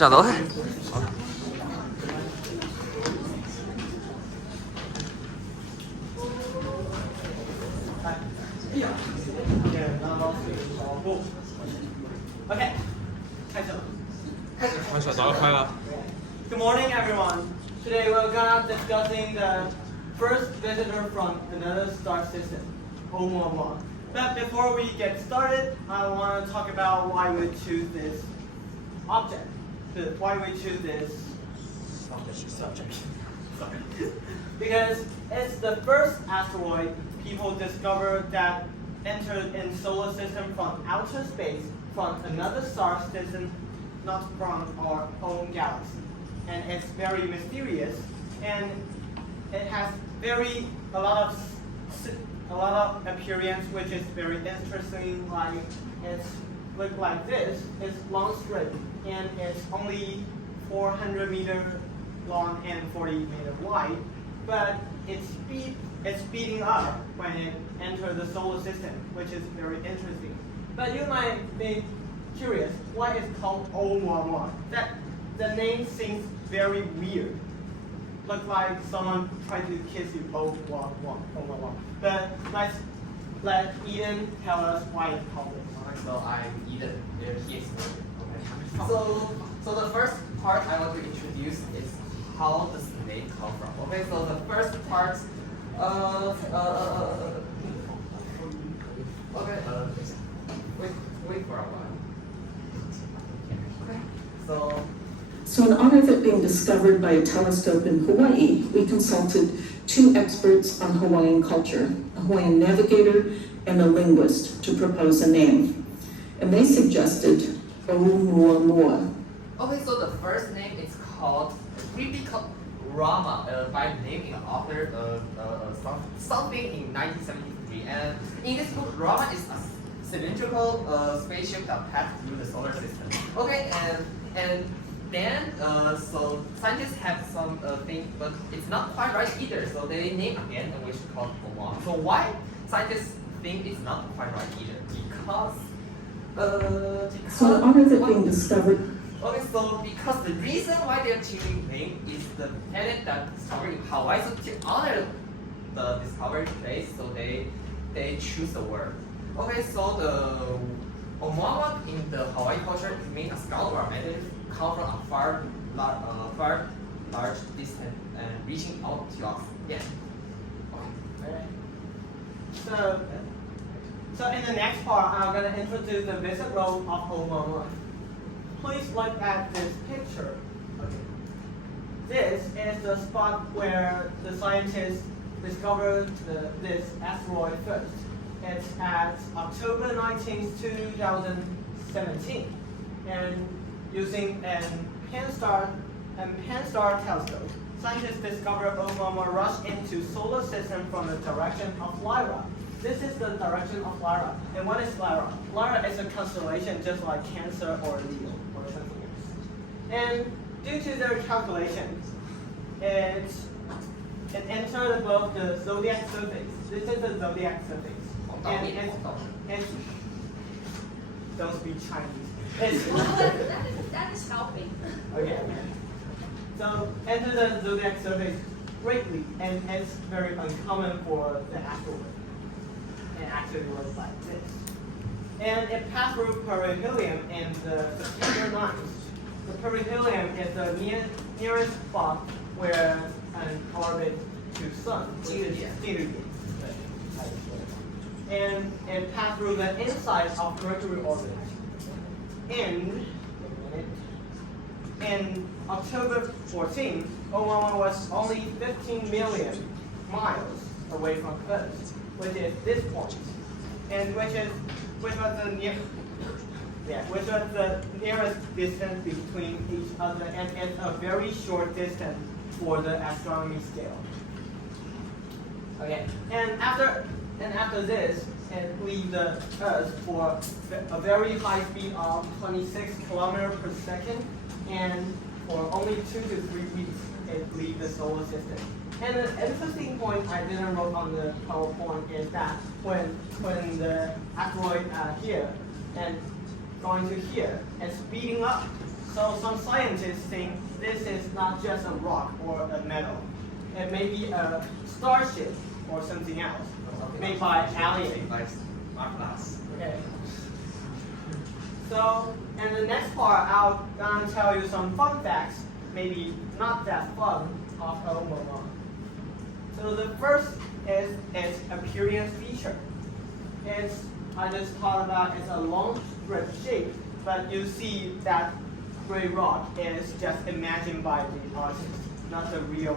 找到了。OK，开始了。Good morning, everyone. Today we're gonna discussing the first visitor from another star system, Oumuamua. But before we get started, I want to talk about why we choose this object. Why we choose this subject. Sorry. Because it's the first asteroid people discovered that entered in solar system from outer space from another star system, not from our own galaxy. And it's very mysterious, and it has a lot of appearance which is very interesting. Like it's look like this. It's long straight, and it's only 400 meter long and 40 meter wide. But it's speeding up when it enters the solar system, which is very interesting. But you might be curious, why it's called Oumuamua? The name seems very weird. Look like someone tried to kiss you. Oumuamua. But let Eden tell us why it's called it. So I'm Eden. He is okay. So the first part I want to introduce is how does the name come from. Okay, so the first part wait for a while. Okay. So in honor of it being discovered by a telescope in Hawaii, we consulted two experts on Hawaiian culture, a Hawaiian navigator and a linguist, to propose a name. And they suggested Oumuamua. Okay, so the first name is called Rama, by the name in the author something in 1973. And in this book, Rama is a cylindrical spaceship that passed through the solar system. Okay, and then so scientists have some thing, but it's not quite right either. So they name again, and we should call it Oumuamua. So why scientists think it's not quite right either? Because so in honor of it being discovered. Okay, so because the reason why they're changing name is the planet that discovered in Hawaii. So to honor the discovery place, so they choose the word. Okay, so the Oumuamua in the Hawaii culture means a scout or a medalist come from a far large distance and reaching out to us. Yeah. Okay. So in the next part, I'm going to introduce the visit road of Oumuamua. Please look at this picture. Okay. This is the spot where the scientists discovered this asteroid first. It's at October 19, 2017. And using a pan-star telescope, scientists discovered Oumuamua rushed into solar system from the direction of Lyra. This is the direction of Lyra. And what is Lyra? Lyra is a constellation just like Cancer or Leo or something else. And due to their calculations, it entered above the zodiac surface. This is the zodiac surface. And don't speak Chinese. That is helping. Okay. So enter the zodiac surface greatly, and it's very uncommon for the asteroid. It actually looks like this. And it passed through perihelion in the September 9th. The perihelion is the nearest spot where an orbit to Sun, which is Stellium. And it passed through the inside of Mercury orbit. In October 14, Oumuamua was only 15 million miles away from Earth, which is this point, and which was the nearest distance between each other, and it's a very short distance for the astronomy scale. Okay, and after this, it leaves the Earth for a very high speed of 26 kilometers per second, and for only 2 to 3 weeks, it leaves the solar system. And an interesting point I didn't wrote on the PowerPoint is that when the asteroid here and going to here and speeding up So some scientists think this is not just a rock or a metal. It may be a starship or something else made by aliens. Okay. So, in the next part, I'll gonna tell you some fun facts, maybe not that fun, of Omomo. So the first is its appearance feature. I just thought about it's a long strip shape, but you see that gray rock is just imagined by the artist, not the real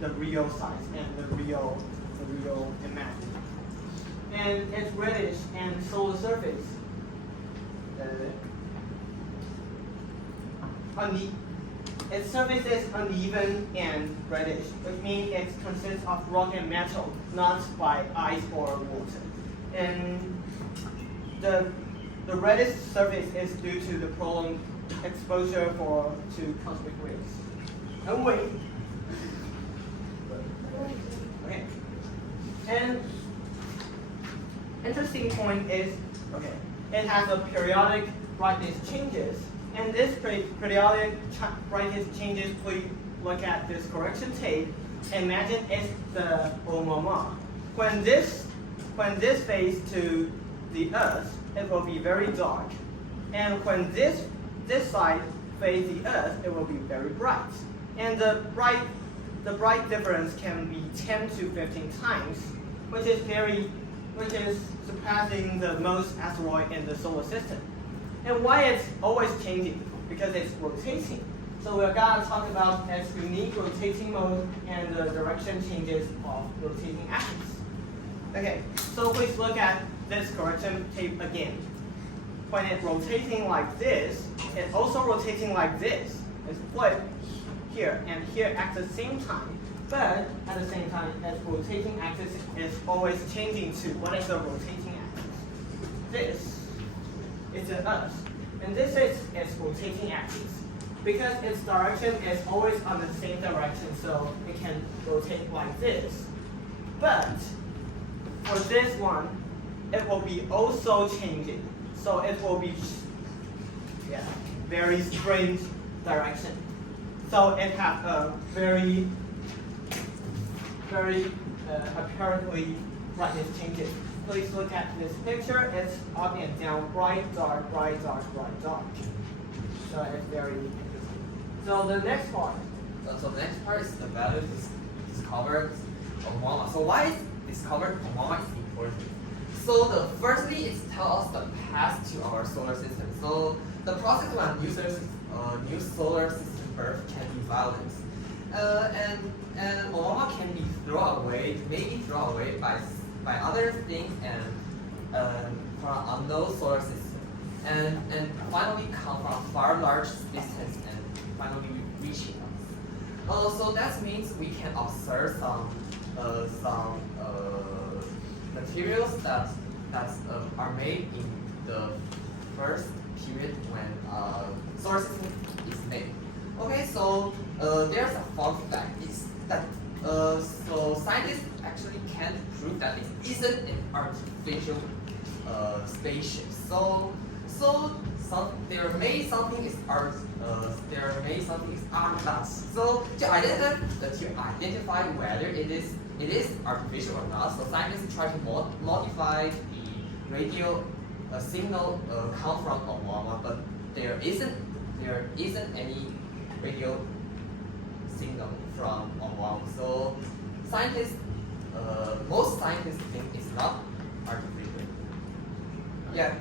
size and the real imagine. And it's reddish and solar surface. Its surface is uneven and reddish, which means it consists of rock and metal, not by ice or water. And the reddish surface is due to the prolonged exposure to cosmic rays. And wait. Okay. And interesting point is, it has a periodic brightness changes. And this periodic brightness changes, please look at this correction tape. Imagine it's the Oumuamua. When this face to the Earth, it will be very dark. And when this side face the Earth, it will be very bright. And the bright difference can be 10 to 15 times, which is surpassing the most asteroid in the solar system. And why it's always changing? Because it's rotating. So we're gonna talk about its unique rotating mode and the direction changes of rotating axis. Okay, so please look at this correction tape again. When it's rotating like this, it's also rotating like this. It's flipped here and here at the same time. But at the same time, its rotating axis is always changing to what is the rotating axis? This is the Earth. And this is its rotating axis. Because its direction is always on the same direction, so it can rotate like this. But for this one, it will be also changing. So it will be very strange direction. So it has a very apparently brightness changes. Please look at this picture. It's up and down, bright, dark, bright, dark, bright, dark. So it's very interesting. So the next part. So the next part is the value discovered Oumuamua. So why is discovered Oumuamua is important? So firstly, it tells us the path to our solar system. So the process when new solar system birth can be violent. And Oumuamua can be maybe thrown away by other things and from unknown solar system, and finally come from far large distance and finally reaching us. So that means we can observe some materials that are made in the first period when solar system is made. Okay, so there's a fun fact is that so scientists actually can't prove that it isn't an artificial spaceship. So there may something is art. There may something is art. So to identify whether it is artificial or not, so scientists try to modify the radio signal come from Oumuamua, but there isn't any radio signal from Oumuamua. So most scientists think it's not artificial. Yeah.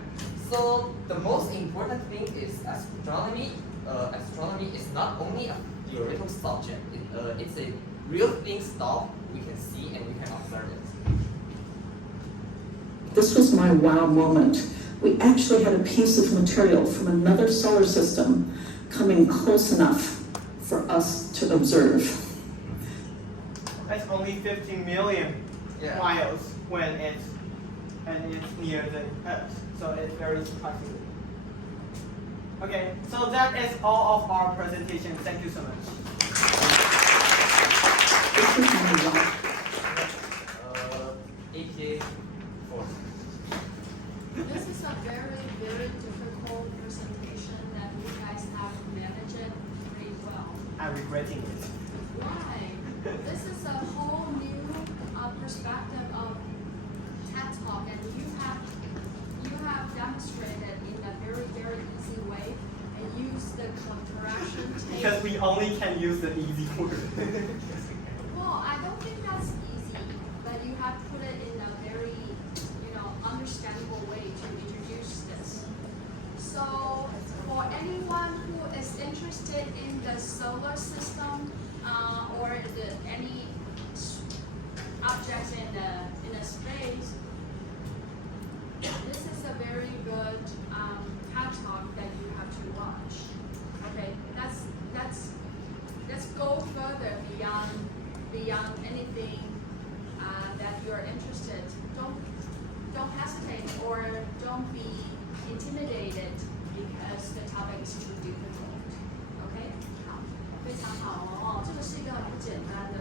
So the most important thing is astronomy. Astronomy is not only a theoretical subject. It's a real thing stuff we can see and we can observe it. This was my wow moment. We actually had a piece of material from another solar system coming close enough for us to observe. That's only 50 million miles when it's near the Earth. So it's very surprising. Okay, so that is all of our presentation. Thank you so much. This was my wow. This is a very, very difficult presentation that you guys have never I'm regretting it. Why? This is a whole new perspective of TED Talk, and you have demonstrated in a very, very easy way and use the correction tape. Because we only can use the easy word. Well, I don't think that's easy, but you have put it in a very, understandable way to introduce this. So, for anyone who is interested in the solar system or any objects in the space, this is a very good TED Talk that you have to watch. Okay, let's go further beyond anything that you are interested. Don't hesitate or don't be intimidated because the topic is too difficult. Okay， 好，非常好哦，这个是一个很不简单